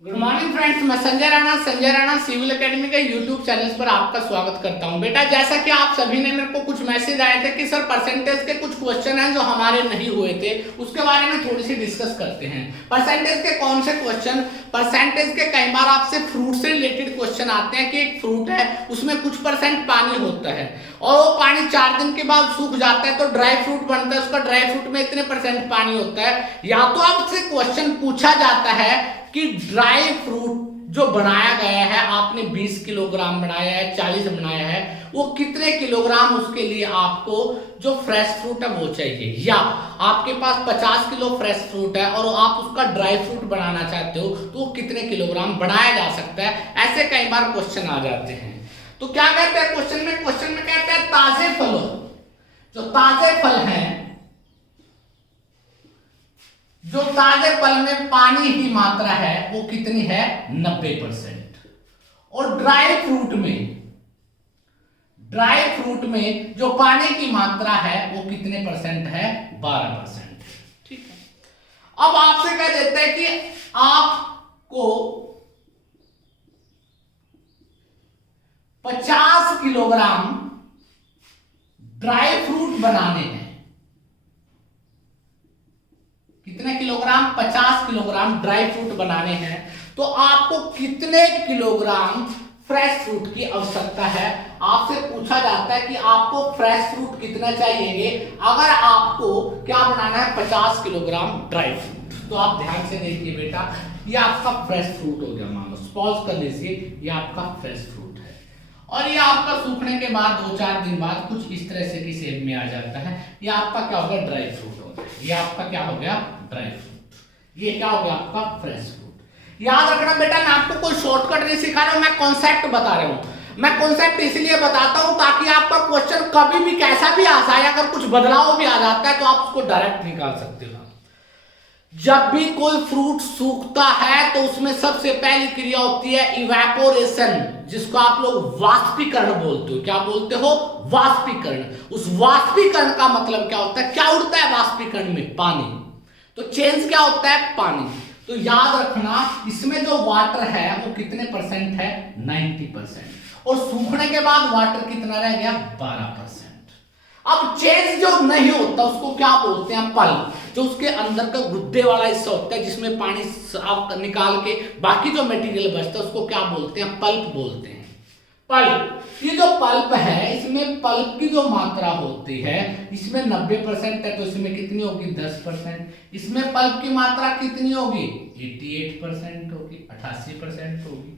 Good morning friends, मैं Sanjay Rana civil academy के YouTube channel पर आपका स्वागत करता हूं। बेटा, जैसा कि आप सभी ने मेरे को कुछ मैसेज आए थे कि सर परसेंटेज के कुछ क्वेश्चन हैं जो हमारे नहीं हुए थे, उसके बारे में थोड़ी सी डिस्कस करते हैं। परसेंटेज के कौन से क्वेश्चन? परसेंटेज के कई बार आपसे फ्रूट से रिलेटेड क्वेश्चन आते हैं कि एक फ्रूट है, उसमें कुछ परसेंट पानी होता है और वो पानी 4 दिन के बाद सूख जाता है तो ड्राई फ्रूट बनता है, उसका ड्राई फ्रूट में इतने परसेंट पानी होता है। या तो आपसे क्वेश्चन पूछा जाता है कि ड्राई फ्रूट जो बनाया गया है, आपने 20 किलोग्राम बनाया है, 40 बनाया है, वो कितने किलोग्राम उसके लिए आपको जो फ्रेश फ्रूट है वो चाहिए। या आपके पास 50 किलो फ्रेश फ्रूट है और आप उसका ड्राई फ्रूट बनाना चाहते हो तो वो कितने किलोग्राम बनाया जा सकता है। ऐसे कई बार क्वेश्चन आ जाते हैं। तो क्या कहते हैं क्वेश्चन में कहते हैं ताजे फलों, जो ताजे फल हैं, जो ताजे फल में पानी की मात्रा है वो कितनी है? 90%। और ड्राई फ्रूट में जो पानी की मात्रा है वो कितने परसेंट है? 12%। ठीक है। अब आपसे कह देते हैं कि आपको 50 किलोग्राम ड्राई फ्रूट बनाने हैं। कितने किलोग्राम? 50 किलोग्राम ड्राई फ्रूट बनाने हैं। तो आपको कितने किलोग्राम फ्रेश फ्रूट की आवश्यकता है? आपसे पूछा जाता है कि आपको फ्रेश फ्रूट कितना चाहिए अगर आपको क्या बनाना है? 50 किलोग्राम ड्राई फ्रूट। तो आप ध्यान से देखिए बेटा, ये आपका फ्रेश फ्रूट हो गया। मान लो पॉज कर लीजिए, ये आपका फ्रेश फ्रूट है और ये आपका सूखने के बाद 2-4 दिन बाद कुछ इस तरह से की शेप में आ जाता है। ये आपका क्या हो गया? ड्राई फ्रूट हो गया। ये आपका क्या हो गया? Dry fruit. ये क्या हो गया? आपका फ्रेश फ्रूट। याद रखना बेटा, मैं आपको कोई शॉर्टकट नहीं सिखा रहा हूं, मैं कॉन्सेप्ट बता रहा हूं। मैं कॉन्सेप्ट इसलिए बताता हूं ताकि आपका क्वेश्चन कभी भी कैसा भी आ जाए, अगर कुछ बदलाव भी आ जाता है तो आप उसको डायरेक्ट निकाल सकते हो। जब भी कोई फ्रूट सूखता है तो उसमें सबसे पहली क्रिया होती है इवेपोरेशन, जिसको आप लोग वाष्पीकरण बोलते हो। क्या बोलते हो? वाष्पीकरण। उस वाष्पीकरण का मतलब क्या होता है? क्या उड़ता है वाष्पीकरण में? पानी। तो चेंज क्या होता है? पानी। तो याद रखना, इसमें जो वाटर है वो कितने परसेंट है? 90%। और सूखने के बाद वाटर कितना रह गया? 12%। अब चेंज जो नहीं होता उसको क्या बोलते हैं? पल्प। जो उसके अंदर का गुद्दे वाला हिस्सा होता है जिसमें पानी साफ निकाल के बाकी जो मटेरियल बचता है उसको क्या बोलते हैं? पल्प बोलते हैं। पल्प। ये जो पल्प है, इसमें पल्प की जो मात्रा होती है, इसमें 90% है तो इसमें कितनी होगी? 10%। इसमें पल्प की मात्रा कितनी होगी? 88% होगी, 88% होगी।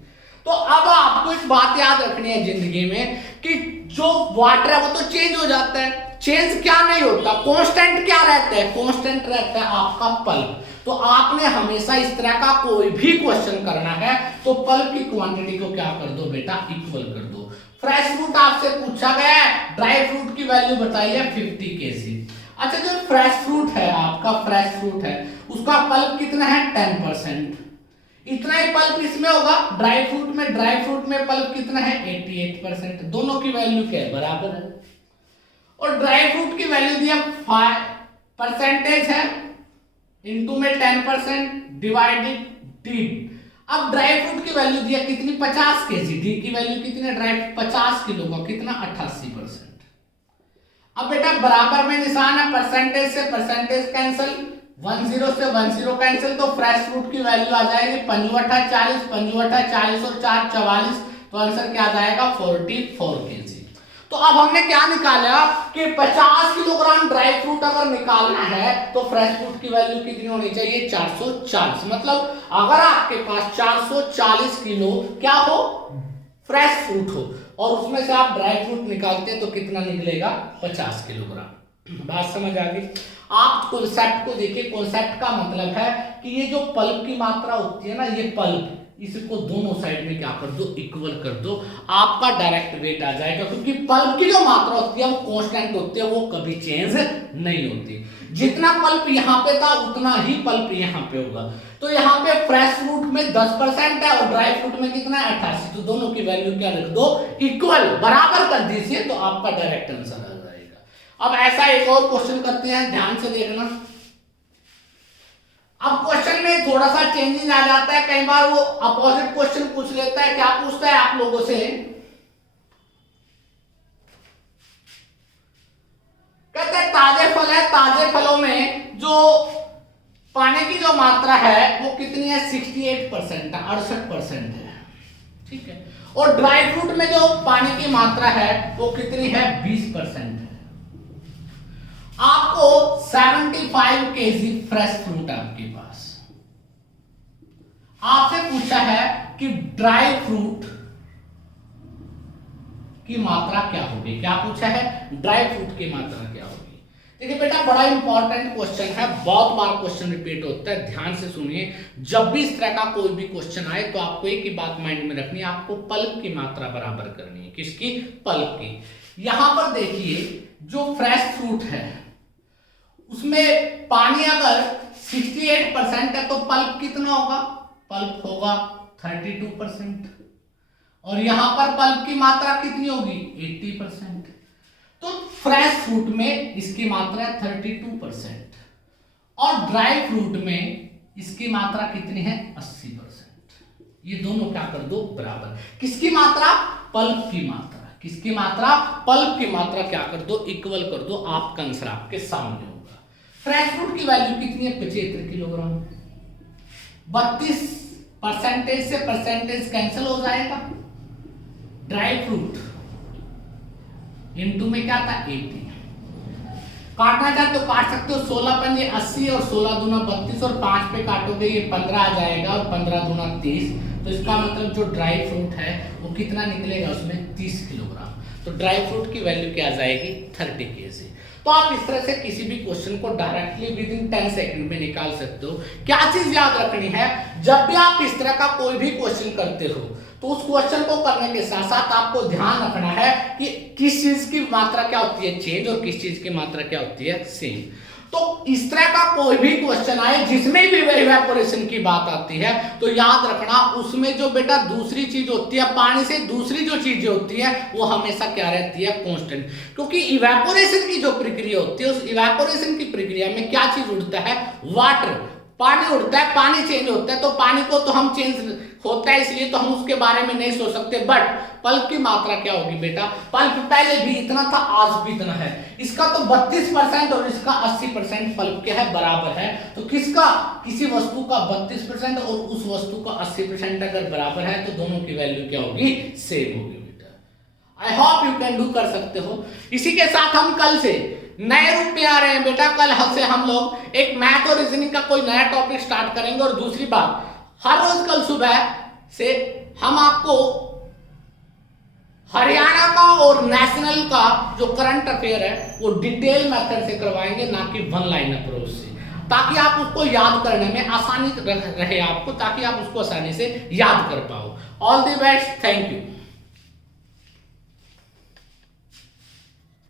तो अब आपको एक बात याद रखनी है जिंदगी में कि जो वाटर है वो तो चेंज हो जाता है। चेंज क्या नहीं होता? कांस्टेंट क्या रहता है? कांस्टेंट रहता है आपका पल्प। तो आपने हमेशा इस तरह का कोई भी क्वेश्चन करना है तो पल्प की क्वांटिटी को क्या कर दो बेटा? इक्वल कर दो। फ्रेश फ्रूट आपसे पूछा गया है, ड्राई फ्रूट की वैल्यू बताइए 50 kg। अच्छा, जो फ्रेश फ्रूट है, आपका फ्रेश फ्रूट है, उसका पल्प कितना है? 10%। इतना ही पल्प इसमें होगा ड्राई फ्रूट में पल्प कितना है? 88%। दोनों की वैल्यू क्या है? बराबर है। और ड्राई फ्रूट की वैल्यू दिया 5% है, इनटू में 10% डिवाइडेड डी। अब ड्राई फ्रूट की वैल्यू दिया कितनी? 50 kg। डी की वैल्यू कितनी है? ड्राई 50 किलो का कितना? 88%। अब बेटा बराबर में निशान है, परसेंटेज से परसेंटेज कैंसिल, 10 से 10 कैंसिल, तो फ्रेश फ्रूट की वैल्यू आ जाएगी 5 40, 5 40 और 4 44। तो आंसर क्या आ जाएगा? 44 kg। तो अब हमने क्या निकाला कि 50 किलोग्राम ड्राई फ्रूट अगर निकालना है तो फ्रेश फ्रूट की वैल्यू कितनी होनी चाहिए? 440। मतलब अगर आपके पास 440 किलो क्या हो? फ्रेश फ्रूट हो और उसमें से आप ड्राई फ्रूट निकालते हैं तो कितना निकलेगा? 50 किलोग्राम। बात समझ आ गई? आप कॉन्सेप्ट को देखिए। कॉन्सेप्ट का मतलब है कि ये जो पल्प की मात्रा होती है ना, ये पल्प, इसको दोनों साइड में क्या कर दो? इक्वल कर दो। आपका डायरेक्ट वेट आ जाएगा, क्योंकि पल्प की जो मात्रा होती है वो कांस्टेंट होती है, वो कभी चेंज नहीं होती। जितना पल्प यहाँ पे था उतना ही पल्प यहाँ पे होगा। तो यहाँ पे फ्रेश फ्रूट में 10% है और ड्राई फ्रूट में कितना है? 88। तो दोनों की वैल्यू क्या रख दो? इक्वल, बराबर कर दीजिए तो आपका डायरेक्ट आंसर आ जाएगा। अब ऐसा एक और क्वेश्चन करते हैं, ध्यान से देखना। अब क्वेश्चन क्वेश्चन में थोड़ा सा चेंजिंग आ जाता है, कई बार वो अपोजिट क्वेश्चन पूछ लेता है। क्या पूछता है आप लोगों से, कहते हैं ताजे फल है, ताजे फलों में जो पानी की जो मात्रा है वो कितनी है, 68% है, 68% है, ठीक है। और ड्राई फ्रूट में जो पानी की मात्रा है वो कितनी है, 20% है। आपको 75 केजी फ्रेश फ्रूट आपके पास, आपसे पूछा है कि ड्राई फ्रूट की मात्रा क्या होगी। क्या पूछा है, ड्राई फ्रूट की मात्रा क्या होगी। देखिए बेटा बड़ा इंपॉर्टेंट क्वेश्चन है, बहुत बार क्वेश्चन रिपीट होता है, ध्यान से सुनिए। जब भी इस तरह का कोई भी क्वेश्चन आए तो आपको एक ही बात माइंड में रखनी है, आपको पल्प की मात्रा बराबर करनी है। किसकी, पल्प की। यहां पर देखिए जो फ्रेश फ्रूट है उसमें पानी अगर 68% है तो पल्प कितना होगा, पल्प होगा 32%। और यहां पर पल्प की मात्रा कितनी होगी, 80%। तो फ्रेश फ्रूट में इसकी मात्रा 32% और ड्राई फ्रूट में इसकी मात्रा कितनी है, 80%। ये दोनों क्या कर दो, बराबर। किसकी मात्रा, पल्प की मात्रा। किसकी मात्रा, पल्प की मात्रा क्या कर दो, इक्वल कर दो। आपका आंसर आपके सामने होगा। फ्रेश फ्रूट की वैल्यू कितनी है, 75 किलोग्राम। 32% से परसेंटेज कैंसिल हो जाएगा। ड्राई फ्रूट इनटू में क्या था, 80। काटना चाहे तो काट सकते हो, 16 पंजे 80 और 16 दूना 32 और 5 पे काटोगे ये 15 आ जाएगा और 15 दूना 30। तो इसका मतलब जो ड्राई फ्रूट है वो कितना निकलेगा, उसमें 30 किलोग्राम। तो ड्राई फ्रूट की वैल्यू क्या आ जाएगी, 30 केजी। तो आप इस तरह से किसी भी क्वेश्चन को डायरेक्टली विद इन 10 सेकंड में निकाल सकते हो। क्या चीज याद रखनी है, जब भी आप इस तरह का कोई भी क्वेश्चन करते हो तो उस क्वेश्चन को करने के साथ साथ आपको ध्यान रखना है कि किस चीज की मात्रा क्या होती है, चेंज, और किस चीज की मात्रा क्या होती है, सेम। तो इस तरह का कोई भी क्वेश्चन आए जिसमें भी इवेपोरेशन की बात आती है तो याद रखना उसमें जो बेटा दूसरी चीज होती है, पानी से दूसरी जो चीजें होती है वो हमेशा क्या रहती है, कांस्टेंट। क्योंकि इवेपोरेशन की जो प्रक्रिया होती है उस इवेपोरेशन की प्रक्रिया में क्या चीज उड़ता है, वाटर, पानी उड़ता है, पानी चेंज होता है। तो पानी को तो हम चेंज होता है इसलिए तो हम उसके बारे में नहीं सोच सकते। बट पल्प की मात्रा क्या होगी बेटा, पल्प पहले भी इतना था, आज भी इतना है। इसका तो 32% और इसका 80% पल्प क्या है, बराबर है। तो किसका, किसी वस्तु का 32% और उस वस्तु का 80% अगर बराबर है तो दोनों की वैल्यू क्या होगी, सेम होगी बेटा। I hope you can do, कर सकते हो। इसी के साथ हम कल से नए रूप में आ रहे हैं बेटा। कल से हम लोग एक मैथ और रीजनिंग का कोई नया टॉपिक स्टार्ट करेंगे। और दूसरी बात, हर रोज कल सुबह से हम आपको हरियाणा का और नेशनल का जो करंट अफेयर है वो डिटेल मेथड से करवाएंगे, ना कि वन लाइन अप्रोच से, ताकि आप उसको याद करने में आसानी रहे आपको, ताकि आप उसको आसानी से याद कर पाओ। All the best, thank you.